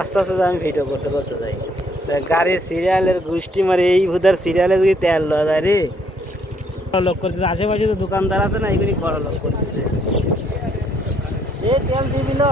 আস্তে আস্তে আমি ভিডিও করতে করতে যাই গাড়ির সিরিয়ালের গোষ্ঠী মারে এই ভুদার সিরিয়ালে যদি তেল লওয়া যায় রে লোক করতেছে আশেপাশে তো দোকানদার আছে না এগুলি বড় লোক করতেছে তেল দিবি না